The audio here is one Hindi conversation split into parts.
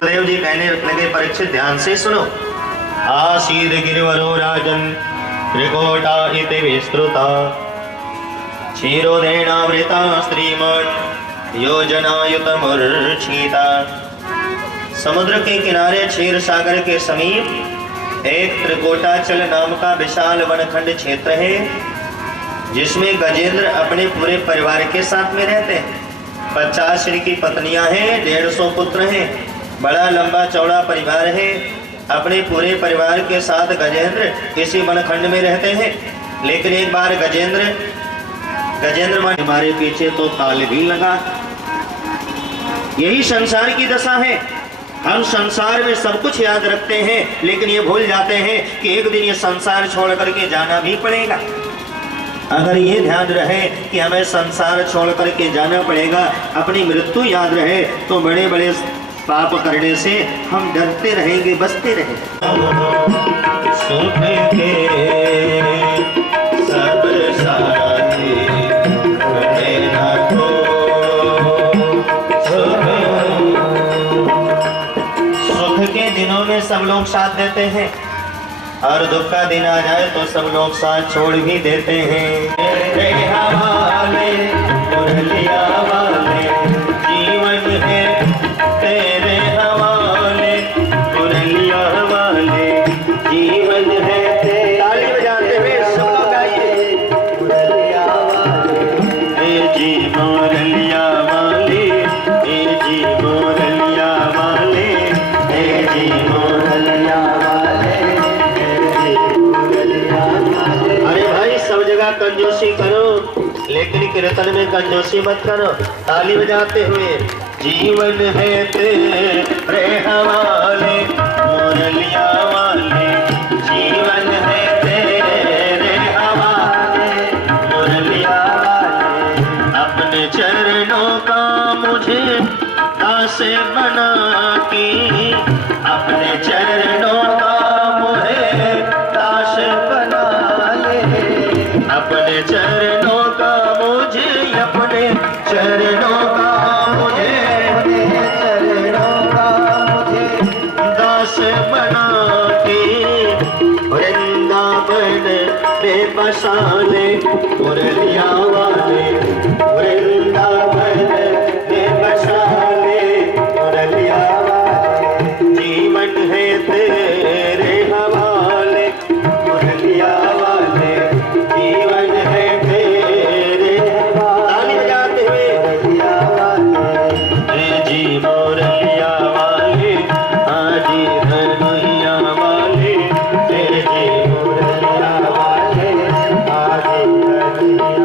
देव जी कहने लगे, परीक्षित ध्यान से सुनो। आसीद गिरिवरो राजन त्रिकोटा इति विस्तृता क्षीरोदेनावृता श्रीमन् योजनायुतमूर्छिता। समुद्र के किनारे क्षीर सागर के समीप एक त्रिकोटाचल नाम का विशाल वनखंड क्षेत्र है, जिसमें गजेंद्र अपने पूरे परिवार के साथ में रहते हैं। 50 श्री की पत्नियां हैं, 150 पुत्र हैं, बड़ा लंबा चौड़ा परिवार है। अपने पूरे परिवार के साथ गजेंद्र इसी वनखंड में रहते हैं। लेकिन एक बार गजेंद्र हमारे पीछे तो ताल भी लगा। यही संसार की दशा है। हम संसार में सब कुछ याद रखते हैं, लेकिन ये भूल जाते हैं कि एक दिन ये संसार छोड़ करके जाना भी पड़ेगा। अगर ये ध्यान रहे कि हमें संसार छोड़ करके जाना पड़ेगा, अपनी मृत्यु याद रहे, तो बड़े बड़े पाप करने से हम डरते रहेंगे, बचते रहेंगे। सुख के सब साथी मेरा को सुख के दिनों में सब लोग साथ देते हैं, और दुख का दिन आ जाए तो सब लोग साथ छोड़ भी देते हैं। जीवन है तेरे हवाले, मुरलिया वाले जीवन है तेरे। ताली बजाते हुए सब लोग आइए। मुरलिया वाले जी मुरलिया वाले, जी मुरलिया वाले, जी मुरलिया वाले। अरे भाई, सब जगह कंजूसी करो, लेकिन कीर्तन में कंजूसी मत करो। ताली बजाते हुए जीवन है तेरे हवाले, मुरलिया वाले जीवन है तेरे हवाले, मुरलिया वाले। अपने चरणों का मुझे दास बना के, अपने चरणों का मुझे दास बना ले। अपने चरणों का मुझे, अपने चरणों का मुझे, बना के वृंदावन में बसा ले, मुरलिया वाले वृंदावन में बसा ले, मुरलिया वाले जीवन है तेरे हवाले, मुरलिया वाले जीवन है तेरे हवाले। ताली बजाते हुए मुरलिया वाले जी मुरलिया वाले, आजी धनुया वाले, जी मुरलिया वाले, आजी धनुया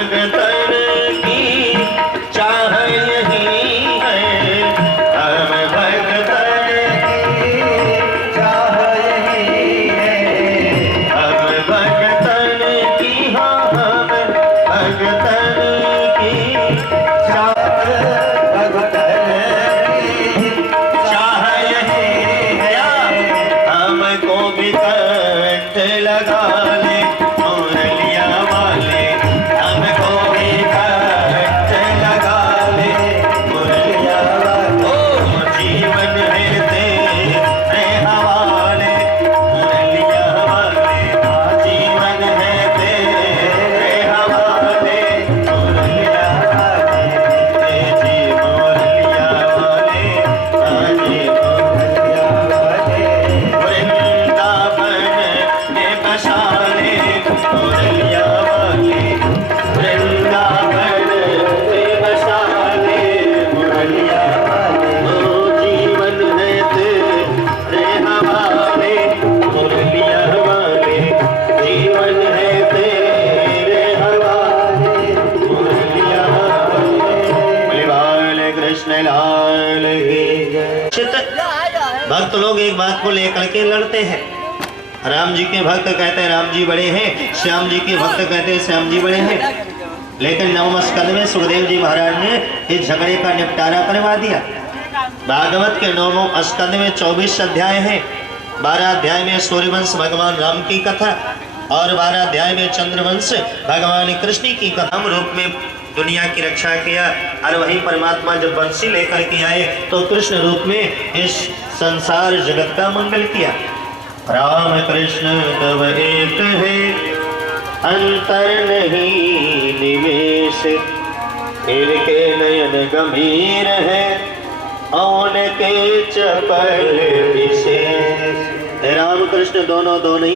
भगतन की चाह यही है, हम भगतन की चाह यही है, हम भगतन की, हाँ हम भगतन की चाह, भगतन की चाह यही है, हमको भी कंठ लगा ले मुरलिया वाले, हमको भी कंठ लगा ले मुरलिया वाले, ओ जीवन है तेरे हवाले मुरलिया वाले, जीवन है तेरे हवाले मुरलिया वाले, जी मुरलिया वाले, जी मुरलिया वाले, वृंदावन में बसा ले मुरलिया वाले, वृंदावन में बसा ले मुरलिया वाले, ओ जीवन है तेरे हवाले मुरलिया वाले, जीवन है तेरे हवाले मुरलिया वाले। बाल कृष्ण लाल की जय। भक्त लोग एक बात को लेकर के लड़ते हैं। राम जी के भक्त कहते हैं राम जी बड़े हैं, श्याम जी के भक्त कहते हैं श्याम जी बड़े हैं। लेकिन नवम स्कंद में सुखदेव जी महाराज ने इस झगड़े का निपटारा करवा दिया। भागवत के नवम स्कंद में 24 अध्याय हैं। 12 अध्याय में सूर्यवंश भगवान राम की कथा और 12 अध्याय में चंद्रवंश भगवान कृष्ण की कथा रूप में दुनिया की रक्षा किया। और वही परमात्मा जब बंसी लेकर के आए तो कृष्ण रूप में इस संसार जगत का मंगल किया। राम कृष्ण तब एक है, अंतर नहीं निवेश, इनके नयन गंभीर है, औन के चपल विशेष। राम कृष्ण दोनों दो नहीं,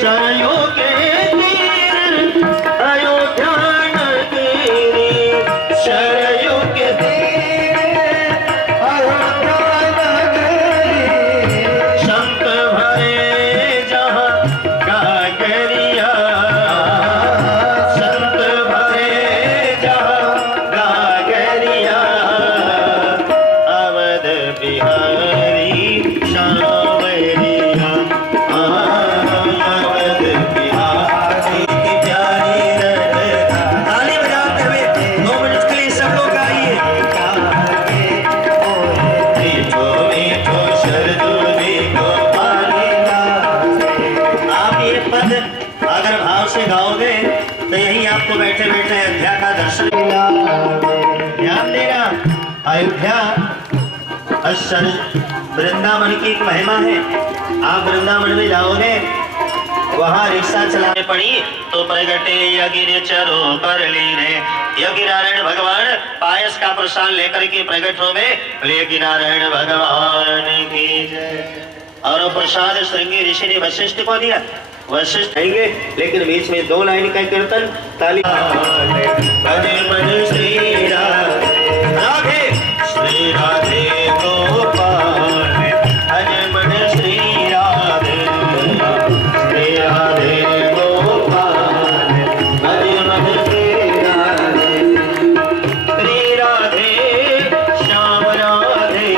सरयू के तीर अयोध्या नगरी, सरयू के तीर अयोध्या नगरी, संत भरे जहाँ गागरिया, संत भरे जहाँ गागरिया, अवध बिहारी सांवरिया, अवध बिहारी की प्यारी रंगा। ताली बजाते हुए 2 मिनट के लिए सब लोग गाइए। मीठो मीठो शरदूरी गोपाली गावे। आप ये पद अगर भाव से गाओगे तो यही आपको बैठे बैठे अयोध्या का दर्शन ध्यान देना। अयोध्या वृंदावन की एक महिमा है। आप वृंदावन में जाओगे, वहाँ रिक्शा चलाने पड़ी तो प्रगटे यगिर चरो पर लीने, यज्ञ नारायण भगवान पायस का प्रसाद लेकर के प्रकट हो गए। यज्ञ नारायण भगवान की जय। और वो प्रसाद श्रृंगी ऋषि ने वशिष्ठ को दिया। वशिष्ठ आएंगे लेकिन बीच में 2 लाइन का कीर्तन। ताली भजे भजे श्री राधे श्री राधे गोपाल, भजे भजे श्री राधे श्री राधे गोपाल, भजे भजे श्री राधे श्याम राधे,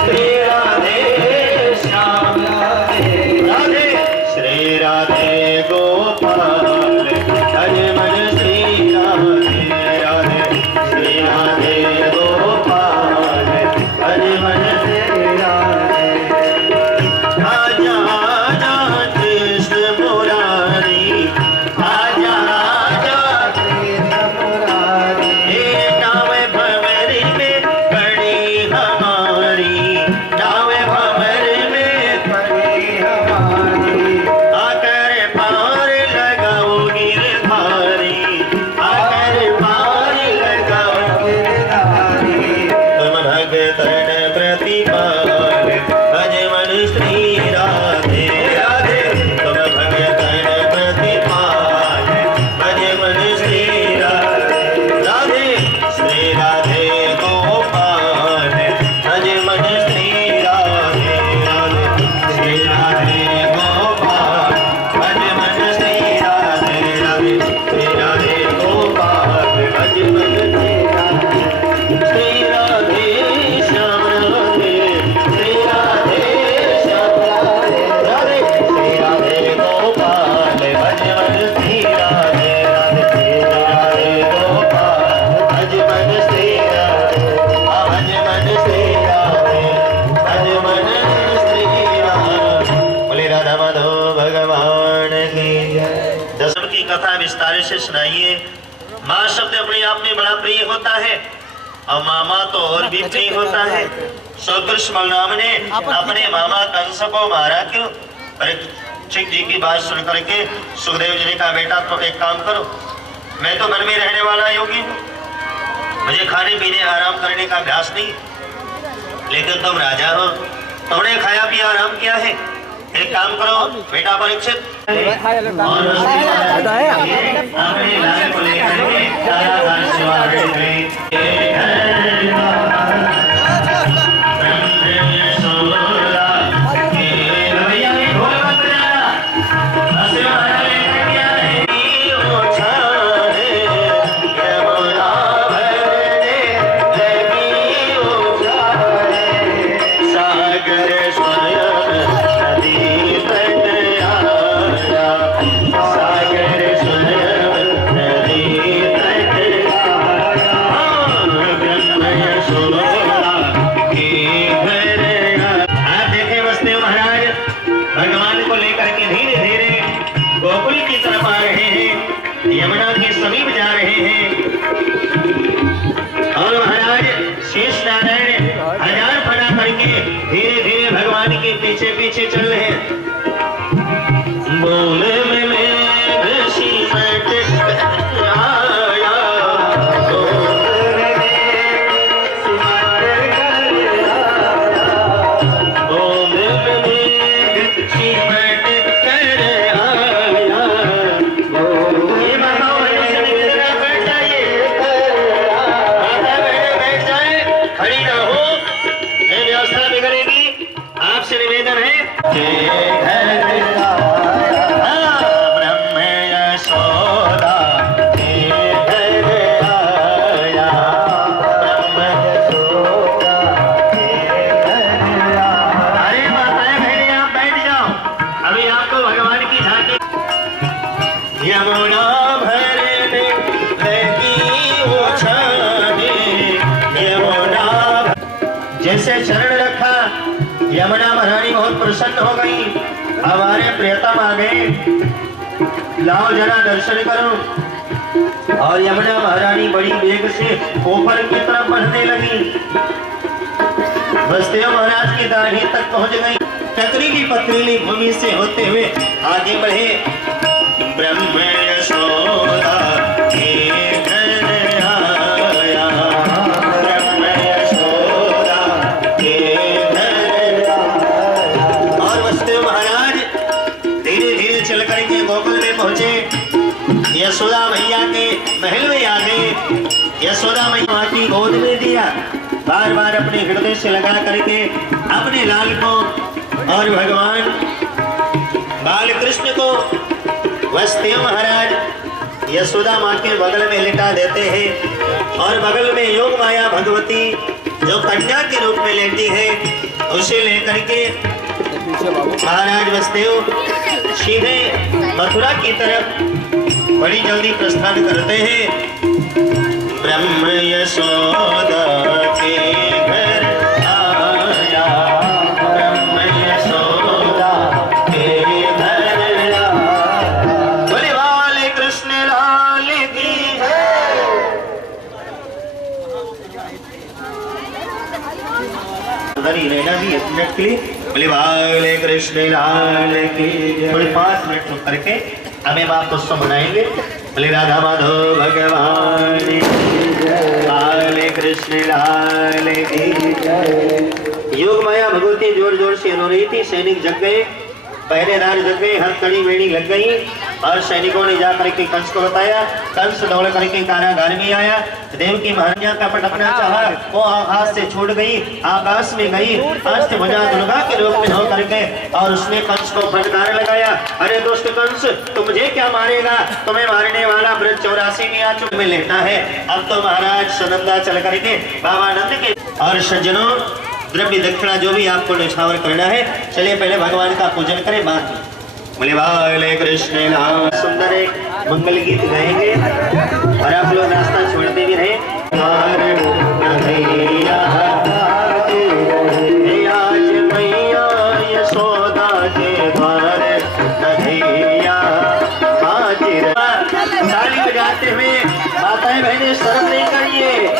श्री राधे श्याम राधे, राधे श्री राधे गोपाल, भजे भजे श्री राधे राधे श्री राधे गोपाल। कथा विस्तार से सुनाइए। माँ शब्द अपने आप में बड़ा प्रिय होता है और मामा तो और भी प्रिय होता है। सो कृष्ण बलराम ने अपने मामा कंस को मारा क्यों? परीक्षित जी की बात सुन करके सुखदेव जी ने कहा, बेटा तो एक काम करो, मैं तो वन में रहने वाला योगी हूँ, मुझे खाने पीने आराम करने का अभ्यास नहीं, लेकिन तुम राजा हो, तुमने खाया पिया आराम किया है, एक काम करो बेटा परीक्षित, यमुना के समीप जा रहे हैं और महाराज शेष नारायण हजार फना करके धीरे धीरे भगवान के पीछे पीछे चल रहे हैं। बोले में जैसे चरण रखा, यमुना महारानी बहुत प्रसन्न हो गई। हमारे प्रियतम आ गए, लाओ जरा दर्शन करो। और यमुना महारानी बड़ी वेग से ऊपर की तरफ बढ़ने लगी, वसुदेव महाराज की दाढ़ी तक पहुंच गई। टकरीली पथरीली भूमि से होते हुए आगे बढ़े। ब्रह्म यशोदा के घर आया, ब्रह्म यशोदा के घर आया। और वसुदेव महाराज धीरे धीरे चल करके गोकुल में पहुंचे। यशोदा मैया के महल में आ गए। यशोदा मैया की गोद में दिया, बार बार अपने हृदय से लगा करके अपने लाल को और भगवान बाल कृष्ण को वसुदेव महाराज यशोदा माँ के बगल में लिटा देते हैं। और बगल में योग माया भगवती जो कन्या के रूप में लेटी है, उसे लेकर के महाराज वसुदेव सीधे मथुरा की तरफ बड़ी जल्दी प्रस्थान करते हैं। ब्रह्म यशोदा के घर आया, ब्रह्म यशोदा के घर आया। बोले वाले कृष्ण लाल की जय। रहना भी 1 मिनट के लिए। बोले वाले कृष्ण लाल की जय। थोड़े 5 मिनट रुक करके हमें वापस सुनाएंगे। बोले राधा माधव भगवान लाल कृष्ण लाल की जय। योग माया भगवती जोर जोर से रो रही थी। सैनिक जग गए, पहरेदार जग गए, हर कड़ी मेड़ी लग गई। और सैनिकों ने जाकर के कंस को बताया। कंस दौड़ करके कारागार में आया। देव की महाराजा का पटकना चाहा, वो हाथ से छूट गई, आकाश में गई, अष्ट भुजा दुर्गा के रूप में होकर के। और उसने कंस को फटकार लगाया, अरे दोस्त कंस, तू मुझे क्या मारेगा? तुम्हें मारने वाला ब्रज 84 में आ चुक में लेटा है। अब तो महाराज सुनंदा चल करके बाबा नंद के। और सज्जनों, द्रव्य दक्षिणा जो भी आपको निछावर करना है, चलिए पहले भगवान का पूजन करें, बाद में। बोले वाले कृष्ण नाम। सुंदर एक मंगल गीत गाएंगे और आप लोग रास्ता छोड़ते भी रहे। आज मैया यशोदा के द्वार कन्हैया हाजिर। ताली बजाते हुए माताएं बहनें शर्म नहीं करिए।